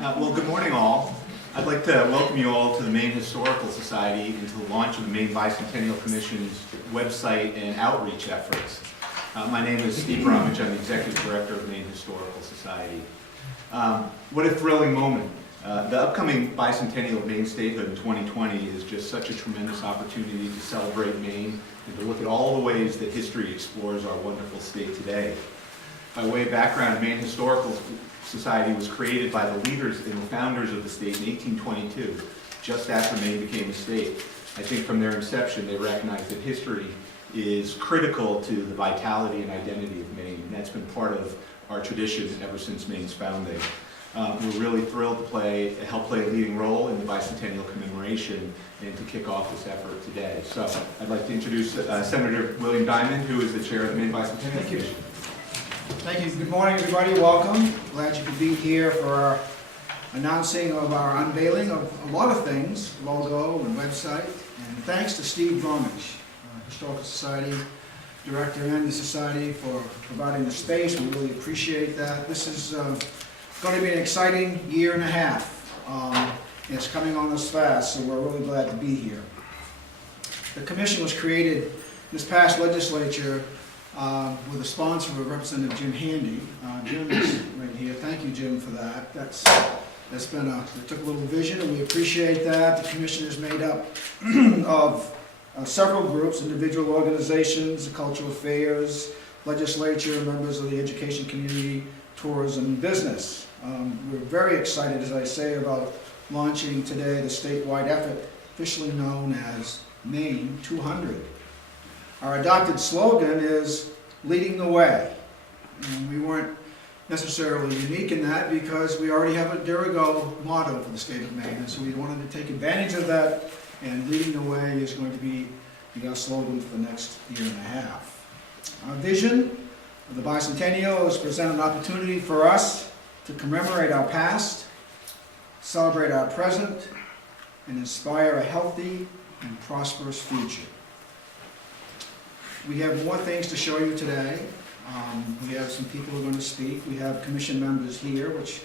Well, good morning all. I'd like to welcome you all to the Maine Historical Society and to the launch of the Maine Bicentennial Commission's website and outreach efforts. My name is Steve Bromwich. I'm the Executive Director of the Maine Historical Society. What a thrilling moment. The upcoming bicentennial of Maine statehood in 2020 is just such a tremendous opportunity to celebrate Maine and to look at all the ways that history explores our wonderful state today. By way of background, Maine Historical Society was created by the leaders and the founders of the state in 1822, just after Maine became a state. I think from their inception they recognized that history is critical to the vitality and identity of Maine, and that's been part of our tradition ever since Maine's founding. We're really thrilled to help play a leading role in the bicentennial commemoration and to kick off this effort today. So I'd like to introduce Senator William Diamond, who is the chair of the Maine Bicentennial Commission. Thank you. Good morning, everybody. Welcome. Glad you could be here for our announcing of our unveiling of a lot of things, logo and website. And thanks to Steve Bromwich, Historical Society Director and the Society, for providing the space. We really appreciate that. This is going to be an exciting year and a half. It's coming on us fast, so we're really glad to be here. The commission was created this past legislature with a sponsor of Representative Jim Handy. Jim is right here. Thank you, Jim, for that. It took a little vision, and we appreciate that. The commission is made up of several groups, individual organizations, cultural affairs, legislature, members of the education community, tourism, and business. We're very excited, as I say, about launching today the statewide effort, officially known as Maine200. Our adopted slogan is leading the way. And we weren't necessarily unique in that because we already have a Dirigo motto for the state of Maine. And so we wanted to take advantage of that, and leading the way is going to be our slogan for the next year and a half. Our vision of the bicentennial is to present an opportunity for us to commemorate our past, celebrate our present, and inspire a healthy and prosperous future. We have more things to show you today. We have some people who are going to speak. We have commission members here, which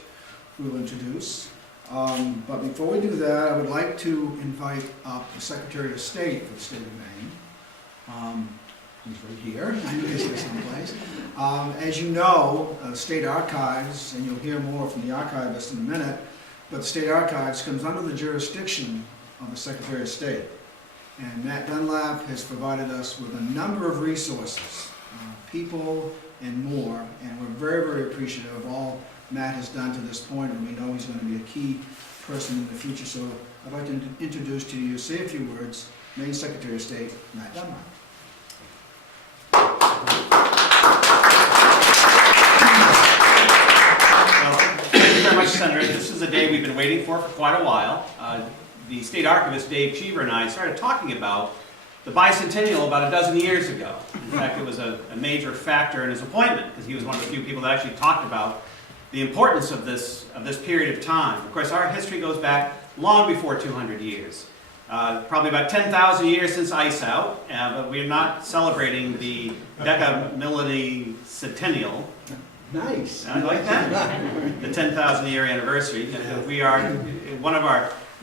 we will introduce. But before we do that, I would like to invite up the Secretary of State for the state of Maine. He's right here. I know he's here someplace. As you know, State Archives, and you'll hear more from the archivist in a minute, but the State Archives comes under the jurisdiction of the Secretary of State. And Matt Dunlap has provided us with a number of resources, people and more, and we're very, very appreciative of all Matt has done to this point, and we know he's going to be a key person in the future. So I'd like to introduce to you, say a few words, Maine Secretary of State, Matt Dunlap. Well, thank you very much, Senator. This is a day we've been waiting for quite a while. The state archivist, Dave Cheever, and I started talking about the bicentennial about a dozen years ago. In fact, it was a major factor in his appointment, because he was one of the few people that actually talked about the importance of this period of time. Of course, our history goes back long before 200 years. Probably about 10,000 years since Ice Out, but we're not celebrating the decamillennial centennial. Nice. I like that. The 10,000 year anniversary. We are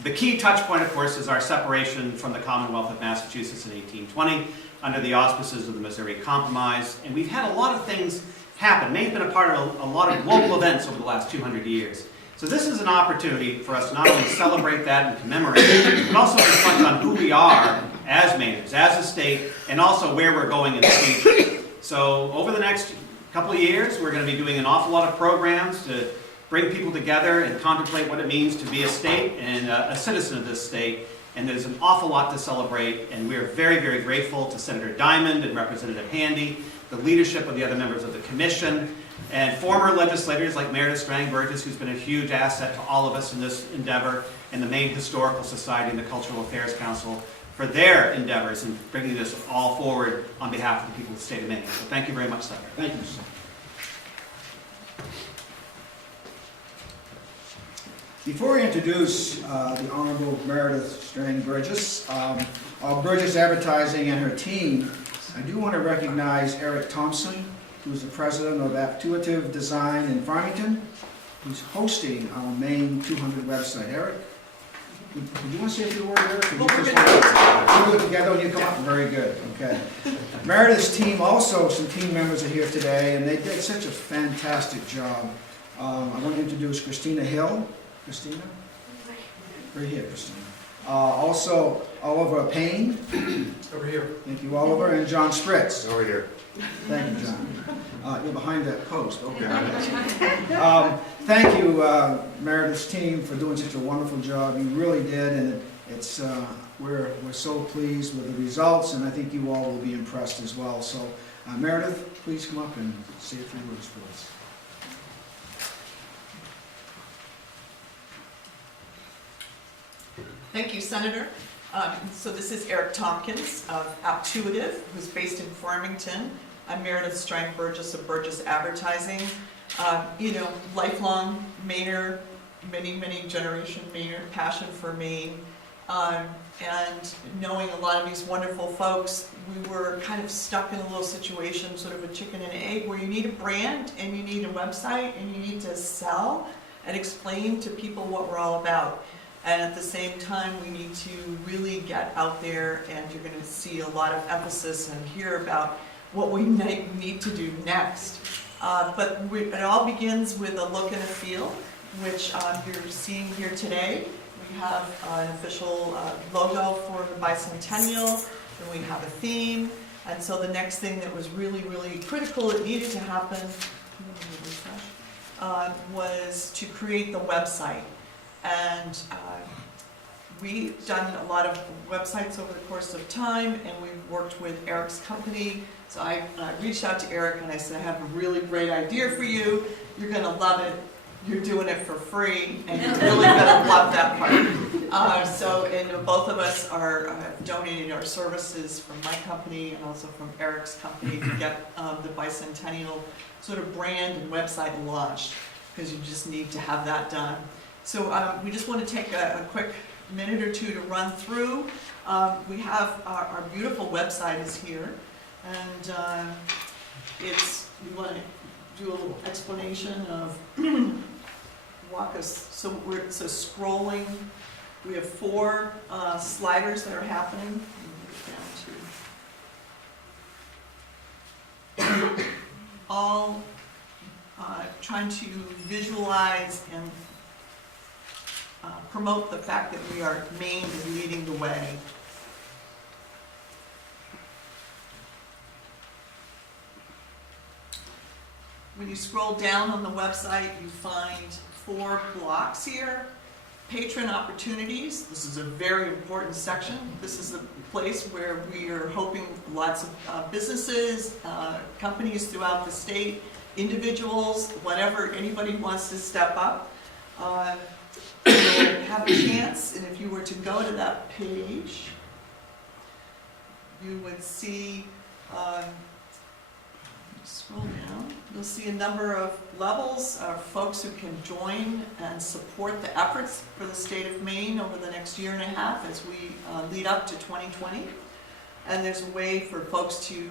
the key touch point, of course, is our separation from the Commonwealth of Massachusetts in 1820 under the auspices of the Missouri Compromise. And we've had a lot of things happen. Maine's been a part of a lot of global events over the last 200 years. So this is an opportunity for us to not only celebrate that and commemorate it, but also reflect on who we are as Mainers, as a state, and also where we're going in the future. So over the next couple of years, we're going to be doing an awful lot of programs to bring people together and contemplate what it means to be a state and a citizen of this state. And there's an awful lot to celebrate, and we're very, very grateful to Senator Diamond and Representative Handy, the leadership of the other members of the commission, and former legislators like Meredith Strang-Burgess, who's been a huge asset to all of us in this endeavor, and the Maine Historical Society and the Cultural Affairs Council for their endeavors in bringing this all forward on behalf of the people of the state of Maine. So thank you very much, Senator. Thank you. Before I introduce the Honorable Meredith Strang-Burgess of Burgess Advertising and her team, I do want to recognize Eric Thompson, who's the president of Aptuitive Design in Farmington, who's hosting our Maine200 website. Eric, do you want to say a few words, Eric? Or Well, you we're just gonna want to do it together when you come up? Very good, okay. Meredith's team, also some team members are here today, and they did such a fantastic job. I want to introduce Christina Hill. Christina? Right here, Christina. Also, Oliver Payne. Over here. Thank you, Oliver. And John Spritz. Over here. Thank you, John. You're behind that post. Okay. Thank you, Meredith's team, for doing such a wonderful job. You really did, and it's we're so pleased with the results, and I think you all will be impressed as well. So, Meredith, please come up and say a few words for us. Thank you, Senator. So this is Eric Tompkins of Aptuitive, who's based in Farmington. I'm Meredith Strang Burgess of Burgess Advertising. Lifelong Mainer, many generation Mainer, passion for Maine. And knowing a lot of these wonderful folks, we were kind of stuck in a little situation, sort of a chicken and egg, where you need a brand and you need a website and you need to sell and explain to people what we're all about. And at the same time, we need to really get out there, and you're going to see a lot of emphasis and hear about what we need to do next. It all begins with a look and a feel, which you're seeing here today. We have an official logo for the bicentennial, and we have a theme. And so the next thing that was really critical, it needed to happen, was to create the website. And we've done a lot of websites over the course of time, and we've worked with Eric's company. So I reached out to Eric and I said, I have a really great idea for you. You're going to love it. You're doing it for free, and you're really going to love that part. Both of us are donating our services from my company and also from Eric's company to get the bicentennial sort of brand and website launched, because you just need to have that done. So we just want to take a quick minute or two to run through. We have our beautiful website is here, and we want to do a little explanation of walk us. So scrolling. We have 4 sliders that are happening. All trying to visualize and promote the fact that Maine is leading the way. When you scroll down on the website, you find 4 blocks here. Patron opportunities. This is a very important section. This is a place where we are hoping lots of businesses, companies throughout the state, individuals, whatever, anybody wants to step up. You'll have a chance, and if you were to go to that page, you would see, scroll down, you'll see a number of levels of folks who can join and support the efforts for the state of Maine over the next year and a half as we lead up to 2020. And there's a way for folks to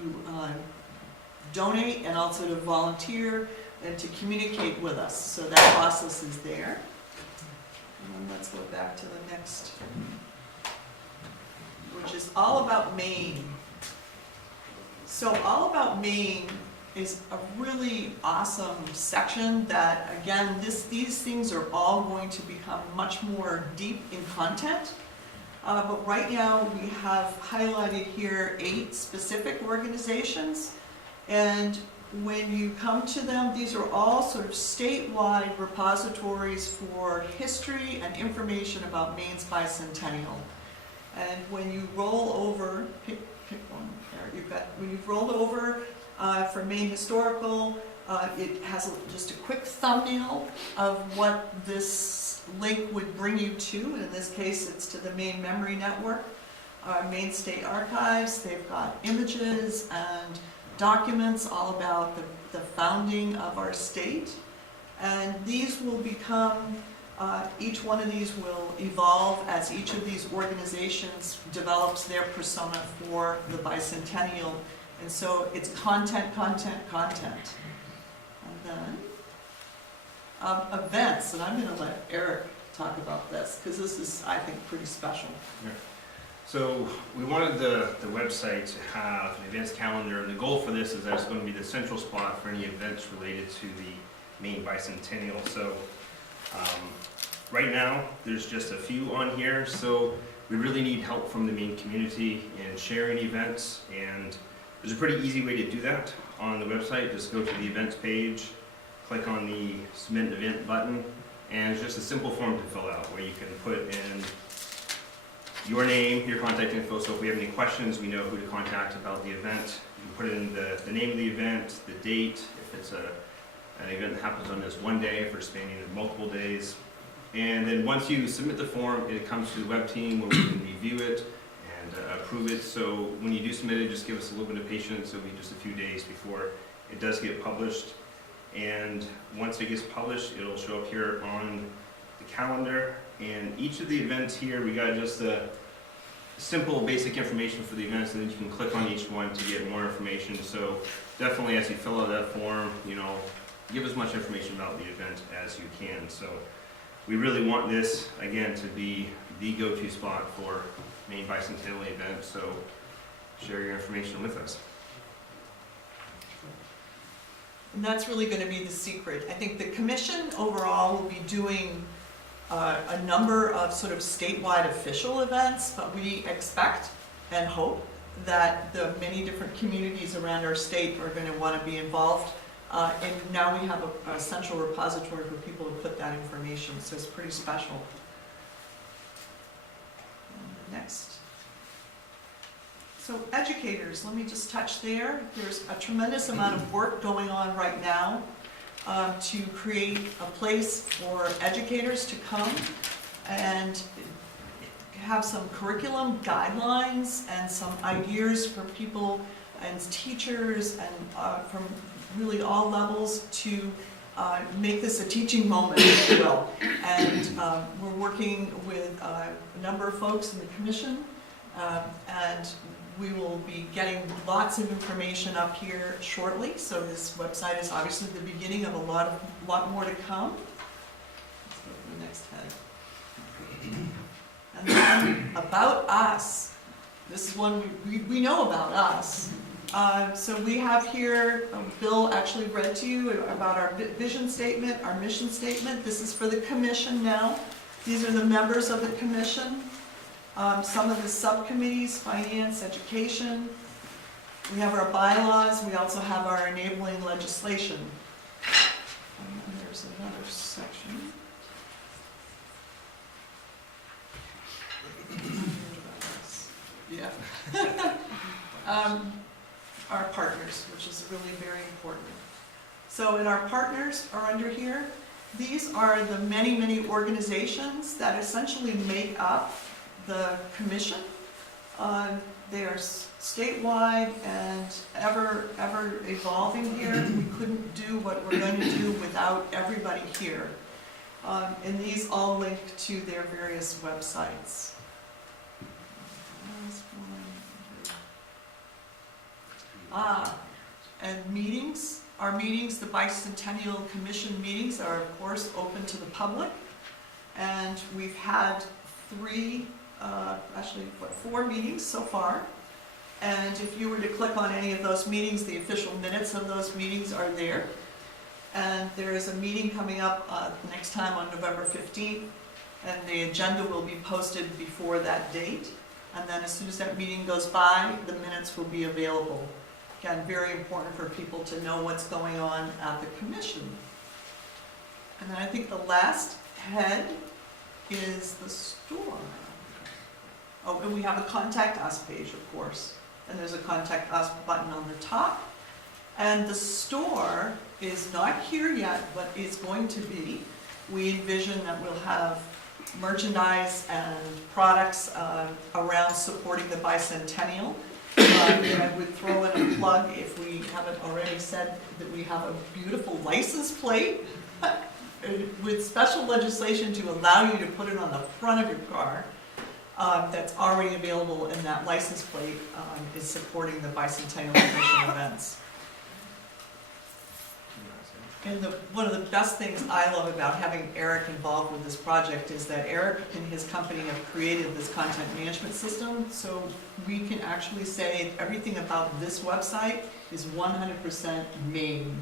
donate and also to volunteer and to communicate with us. So that process is there. And let's go back to the next, which is all about Maine. So all about Maine is a really awesome section that, again, these things are all going to become much more deep in content. But right now we have highlighted here 8 specific organizations. And when you come to them, these are all sort of statewide repositories for history and information about Maine's bicentennial. And when you roll over, pick one there, when you've rolled over for Maine Historical, it has just a quick thumbnail of what this link would bring you to. And in this case, it's to the Maine Memory Network, Maine State Archives. They've got images and documents all about the founding of our state. And these will become, each one of these will evolve as each of these organizations develops their persona for the bicentennial. And so it's content. And then events, and I'm gonna let Eric talk about this, because this is, I think, pretty special. So we wanted the website to have an events calendar, and the goal for this is that it's going to be the central spot for any events related to the Maine Bicentennial. So right now, there's just a few on here, so we really need help from the Maine community in sharing events, and there's a pretty easy way to do that on the website. Just go to the events page, click on the submit an event button, and it's just a simple form to fill out where you can put in your name, your contact info, so if we have any questions, we know who to contact about the event. You can put in the name of the event, the date, if it's an event that happens on this one day, if we're spanning multiple days. And then once you submit the form, it comes to the web team where we can review it and approve it. So when you do submit it, just give us a little bit of patience. It'll be just a few days before it does get published. And once it gets published, it'll show up here on the calendar. And each of the events here, we got just the simple basic information for the events, and then you can click on each one to get more information. So definitely as you fill out that form, give as much information about the event as you can. So we really want this, again, to be the go-to spot for Maine Bicentennial event, so share your information with us. And that's really gonna be the secret. I think the commission overall will be doing a number of sort of statewide official events, but we expect and hope that the many different communities around our state are going to want to be involved. And now we have a central repository for people to put that information, so it's pretty special. Next. So educators, let me just touch there. There's a tremendous amount of work going on right now to create a place for educators to come and have some curriculum guidelines and some ideas for people and teachers and from really all levels to make this a teaching moment, if you will. And we're working with a number of folks in the commission, and we will be getting lots of information up here shortly. So this website is obviously the beginning of a lot more to come. Let's go to the next head. And then about us. This is one we know about us. So we have here, Bill actually read to you about our vision statement, our mission statement. This is for the commission now. These are the members of the commission. Some of the subcommittees, finance, education. We have our bylaws. We also have our enabling legislation. And there's another section. Yeah. Our partners, which is really very important. So, and our partners are under here. These are the many, many organizations that essentially make up the commission. They are statewide and ever evolving here. We couldn't do what we're going to do without everybody here. And these all link to their various websites. And meetings. Our meetings, the Bicentennial Commission meetings, are of course open to the public. And we've had four meetings so far. And if you were to click on any of those meetings, the official minutes of those meetings are there. And there is a meeting coming up next time on November 15th, and the agenda will be posted before that date. And then as soon as that meeting goes by, the minutes will be available. Again, very important for people to know what's going on at the commission. And then I think the last head is the store. Oh, and we have a contact us page, of course. And there's a contact us button on the top. And the store is not here yet, but is going to be. We envision that we'll have merchandise and products around supporting the bicentennial. And I would throw in a plug, if we haven't already said, that we have a beautiful license plate with special legislation to allow you to put it on the front of your car. That's already available, and that license plate is supporting the Bicentennial Commission events. And one of the best things I love about having Eric involved with this project is that Eric and his company have created this content management system, so we can actually say everything about this website is 100% Maine.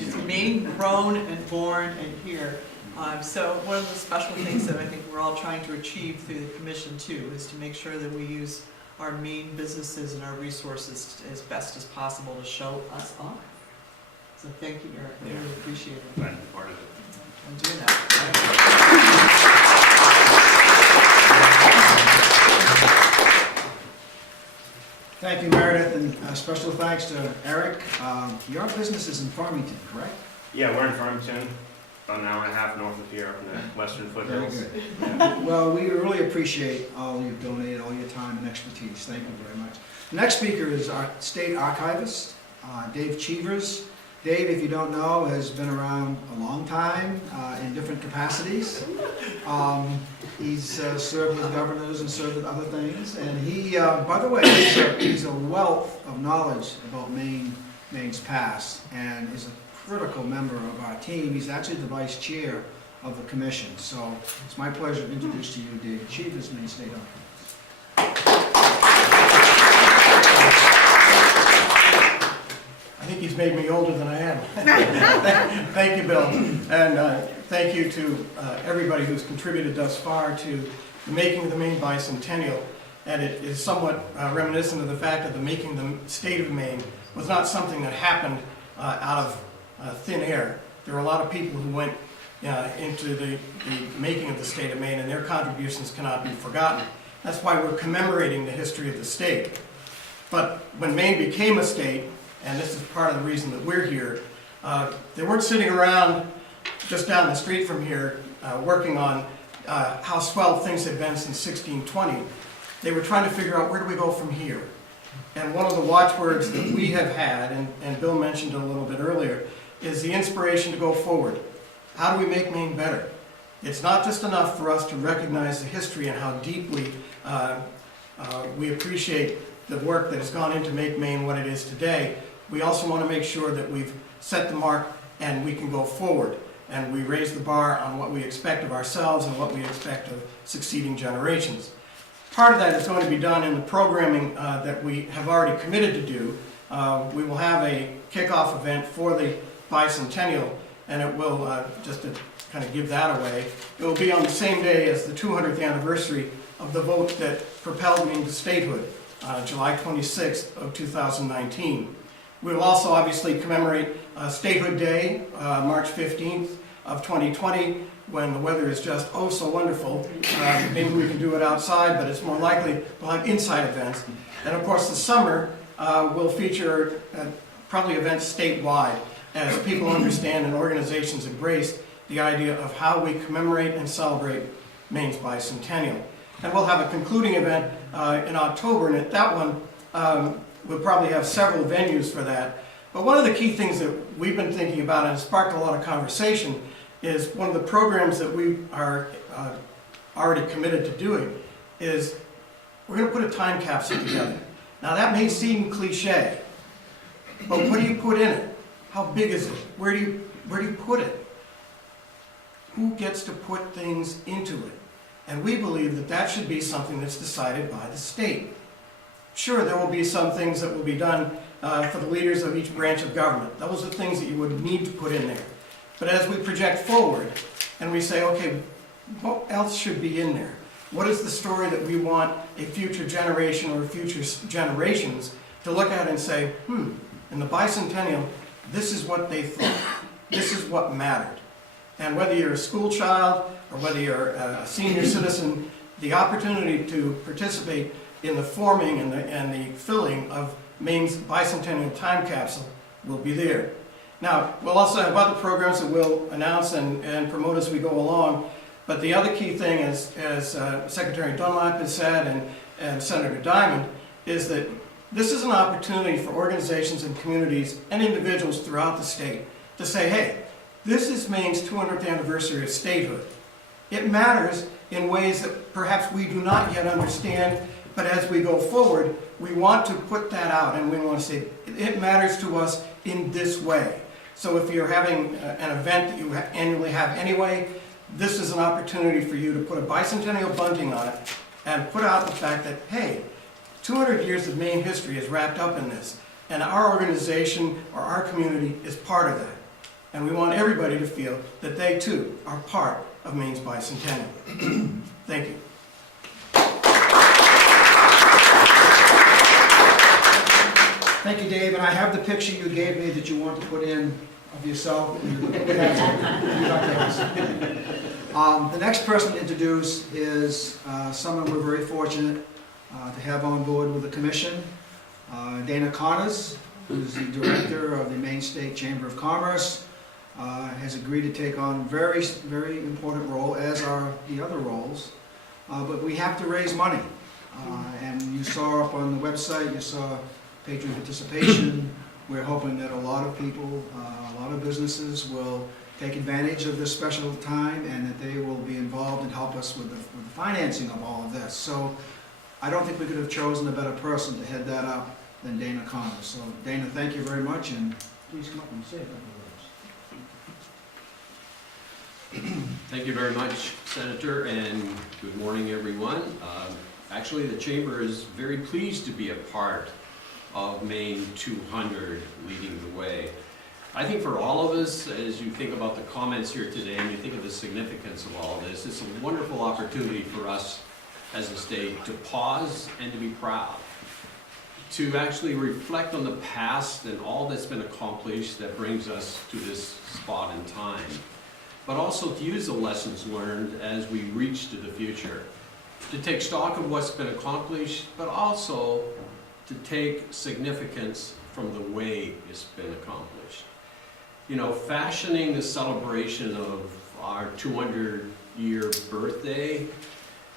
It's Maine grown and born and here. So one of the special things that I think we're all trying to achieve through the commission too is to make sure that we use our Maine businesses and our resources as best as possible to show us off. So thank you, Eric. I really appreciate it. Glad to be part of it. I'm doing that. Thank you, Meredith, and special thanks to Eric. Your business is in Farmington, correct? Yeah, we're in Farmington, about an hour and a half north of here, up in the western Very foothills. good. Yeah. Well, we really appreciate all you've donated, all your time and expertise. Thank you very much. The next speaker is our state archivist, Dave Cheevers. Dave, if you don't know, has been around a long time in different capacities. He's served with governors and served with other things. And he, by the way, he's a wealth of knowledge about Maine's past and is a critical member of our team. He's actually the vice chair of the commission. So it's my pleasure to introduce to you Dave Cheevers, Maine State Archivist. I think he's made me older than I am. Thank you, Bill. And thank you to everybody who's contributed thus far to the making of the Maine Bicentennial. And it is somewhat reminiscent of the fact that the making of the state of Maine was not something that happened out of thin air. There were a lot of people who went into the making of the state of Maine, and their contributions cannot be forgotten. That's why we're commemorating the history of the state. But when Maine became a state, and this is part of the reason that we're here, they weren't sitting around just down the street from here working on how swell things had been since 1620. They were trying to figure out, where do we go from here? And one of the watchwords that we have had, and Bill mentioned it a little bit earlier, is the inspiration to go forward. How do we make Maine better? It's not just enough for us to recognize the history and how deeply we appreciate the work that has gone into make Maine what it is today. We also want to make sure that we've set the mark and we can go forward. And we raise the bar on what we expect of ourselves and what we expect of succeeding generations. Part of that is going to be done in the programming that we have already committed to do. We will have a kickoff event for the bicentennial, and it will, just to kind of give that away, it will be on the same day as the 200th anniversary of the vote that propelled Maine to statehood, July 26th of 2019. We will also obviously commemorate Statehood Day, March 15th of 2020, when the weather is just oh so wonderful. Maybe we can do it outside, but it's more likely we'll have inside events. And of course the summer will feature probably events statewide as people understand and organizations embrace the idea of how we commemorate and celebrate Maine's bicentennial. And we'll have a concluding event in October, and at that one we'll probably have several venues for that. But one of the key things that we've been thinking about, and sparked a lot of conversation, is one of the programs that we are already committed to doing is we're going to put a time capsule together. Now that may seem cliche, but what do you put in it? How big is it? Where do you put it? Who gets to put things into it? And we believe that that should be something that's decided by the state. Sure, there will be some things that will be done for the leaders of each branch of government. Those are things that you would need to put in there. But as we project forward and we say, okay, what else should be in there? What is the story that we want a future generation or future generations to look at and say, in the bicentennial, this is what they thought. This is what mattered. And whether you're a school child or whether you're a senior citizen, the opportunity to participate in the forming and the filling of Maine's bicentennial time capsule will be there. Now, we'll also have other programs that we'll announce and promote as we go along, but the other key thing, as Secretary Dunlap has said and Senator Diamond, is that this is an opportunity for organizations and communities and individuals throughout the state to say, hey, this is Maine's 200th anniversary of statehood. It matters in ways that perhaps we do not yet understand, but as we go forward, we want to put that out and we want to say, it matters to us in this way. So if you're having an event that you annually have anyway, this is an opportunity for you to put a bicentennial bunting on it and put out the fact that, hey, 200 years of Maine history is wrapped up in this, and our organization or our community is part of that. And we want everybody to feel that they too are part of Maine's bicentennial. Thank you. Thank you, Dave, and I have the picture you gave me that you want to put in of yourself. The next person to introduce is someone we're very fortunate to have on board with the commission, Dana Connors, who's the director of the Maine State Chamber of Commerce, has agreed to take on very, very important role, as are the other roles. But we have to raise money. And you saw up on the website, you saw patron participation. We're hoping that a lot of people, a lot of businesses will take advantage of this special time and that they will be involved and help us with the financing of all of this. So I don't think we could have chosen a better person to head that up than Dana Connors. So Dana, thank you very much, and please come up and say a couple of words. Thank you very much, Senator, and good morning, everyone. Actually, the Chamber is very pleased to be a part of Maine200 leading the way. I think for all of us, as you think about the comments here today and you think of the significance of all of this, it's a wonderful opportunity for us as a state to pause and to be proud, to actually reflect on the past and all that's been accomplished that brings us to this spot in time, but also to use the lessons learned as we reach to the future, to take stock of what's been accomplished, but also to take significance from the way it's been accomplished. You know, fashioning the celebration of our 200-year birthday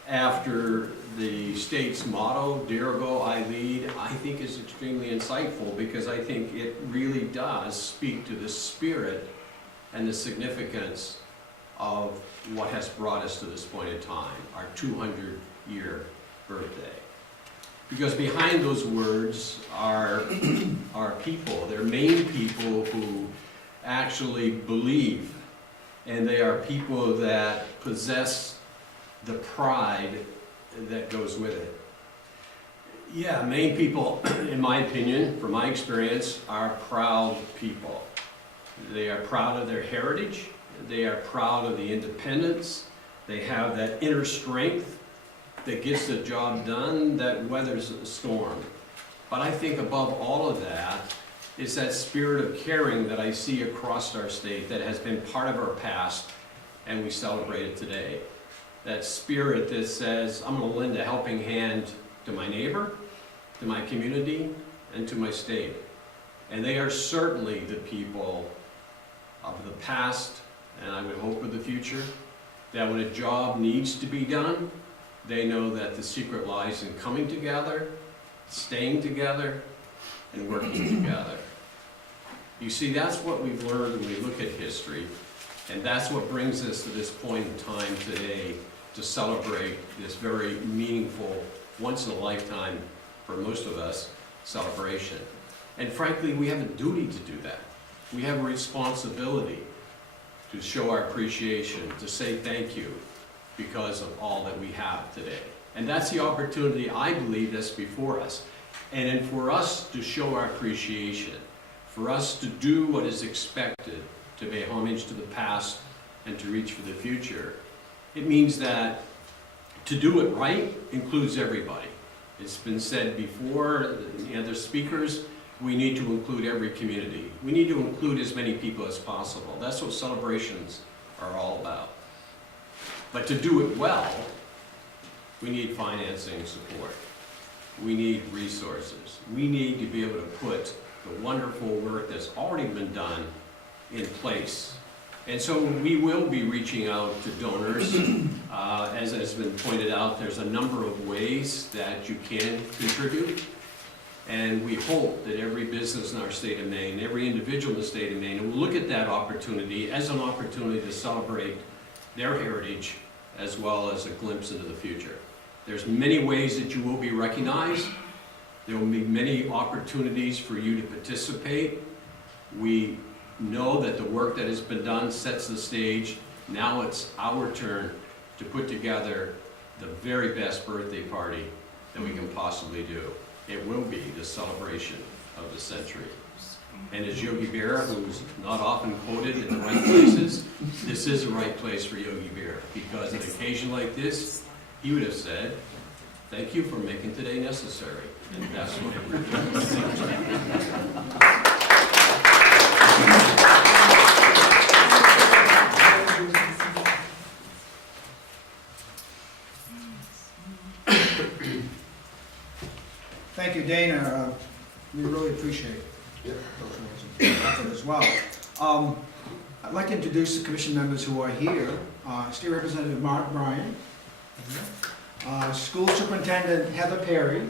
after the state's motto, Dare Go, I Lead, I think is extremely insightful, because I think it really does speak to the spirit and the significance of what has brought us to this point in time, our 200-year birthday. Because behind those words are people. They're Maine people who actually believe, and they are people that possess the pride that goes with it. Yeah, Maine people, in my opinion, from my experience, are proud people. They are proud of their heritage. They are proud of the independence. They have that inner strength that gets the job done, that weathers the storm. But I think above all of that is that spirit of caring that I see across our state that has been part of our past, and we celebrate it today. That spirit that says, I'm going to lend a helping hand to my neighbor, to my community, and to my state. And they are certainly the people of the past, and I would hope of the future, that when a job needs to be done, they know that the secret lies in coming together, staying together, and working together. You see, that's what we've learned when we look at history, and that's what brings us to this point in time today to celebrate this very meaningful, once-in-a-lifetime, for most of us, celebration. And frankly, we have a duty to do that. We have a responsibility to show our appreciation, to say thank you, because of all that we have today. And that's the opportunity, I believe, that's before us. And then for us to show our appreciation, for us to do what is expected, to pay homage to the past and to reach for the future, it means that to do it right includes everybody. It's been said before, the other speakers, we need to include every community. We need to include as many people as possible. That's what celebrations are all about. But to do it well, we need financing support. We need resources. We need to be able to put the wonderful work that's already been done in place. And so we will be reaching out to donors. As has been pointed out, there's a number of ways that you can contribute. And we hope that every business in our state of Maine, every individual in the state of Maine, will look at that opportunity as an opportunity to celebrate their heritage as well as a glimpse into the future. There's many ways that you will be recognized. There will be many opportunities for you to participate. We know that the work that has been done sets the stage. Now it's our turn to put together the very best birthday party that we can possibly do. It will be the celebration of the century. And as Yogi Berra, who's not often quoted in the right places, this is the right place for Yogi Berra, because on an occasion like this, he would have said, "Thank you for making today necessary." And that's what we're Thank you, Dana. We really appreciate those effort as well. I'd like to introduce the commission members who are here. State Representative Mark Bryan, School Superintendent Heather Perry,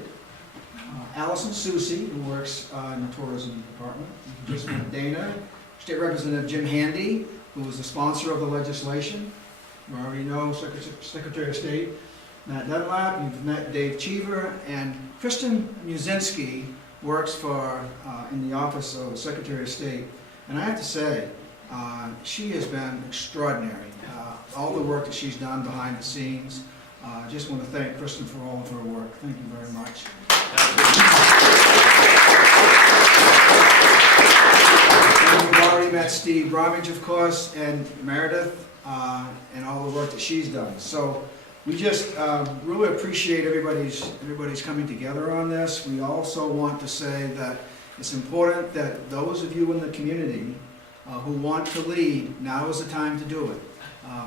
Allison Susi, who works in the tourism department, just met Dana, State Representative Jim Handy, who is the sponsor of the legislation. You already know Secretary of State Matt Dunlap, you've met Dave Cheever, and Kristen Musinski works in the office of the Secretary of State. And I have to say, she has been extraordinary. All the work that she's done behind the scenes. I just want to thank Kristen for all of her work. Thank you very much. And we've already met Steve Bromwich, of course, and Meredith, and all the work that she's done. So we just really appreciate everybody's coming together on this. We also want to say that it's important that those of you in the community who want to lead, now is the time to do it.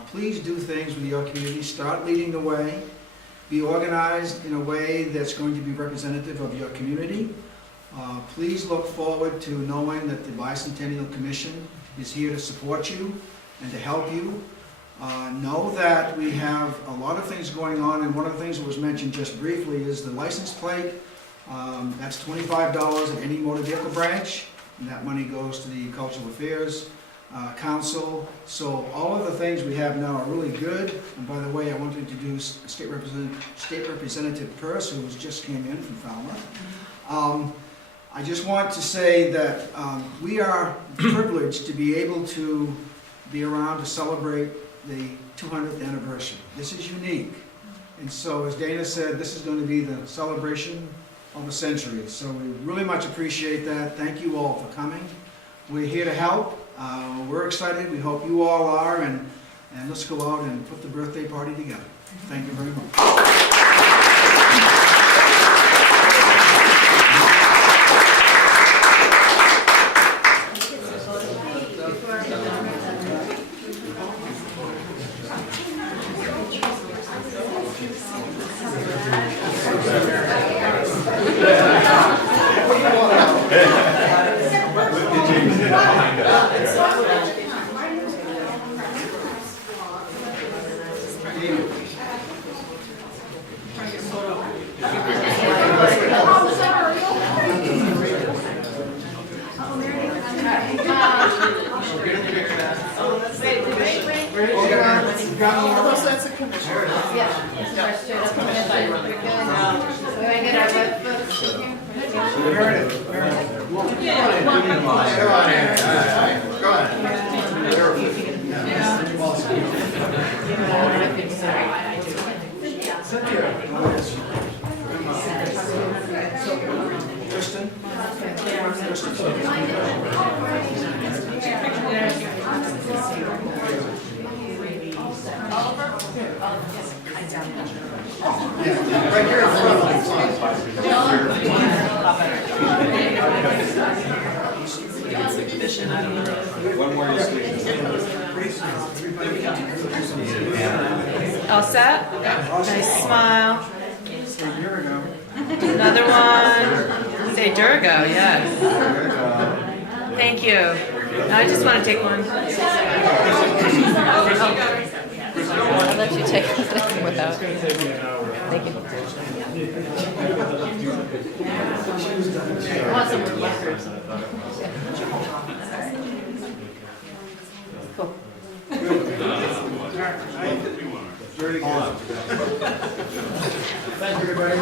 Please do things with your community. Start leading the way. Be organized in a way that's going to be representative of your community. Please look forward to knowing that the Bicentennial Commission is here to support you and to help you. Know that we have a lot of things going on, and one of the things that was mentioned just briefly is the license plate. That's $25 at any motor vehicle branch, and that money goes to the Cultural Affairs Council. So all of the things we have now are really good. And by the way, I want to introduce State Representative Peirce, who just came in from Falmouth. I just want to say that we are privileged to be able to be around to celebrate the 200th anniversary. This is unique. And so, as Dana said, this is going to be the celebration of the century. So we really much appreciate that. Thank you all for coming. We're here to help. We're excited. We hope you all are. And let's go out and put the birthday party together. Thank you very much. All set? Nice smile. Another one. Say Durgo, yes. Thank you. Now I just want to take one. I'll let you take it without. Thank you. Cool. Very good. Thank you, everybody.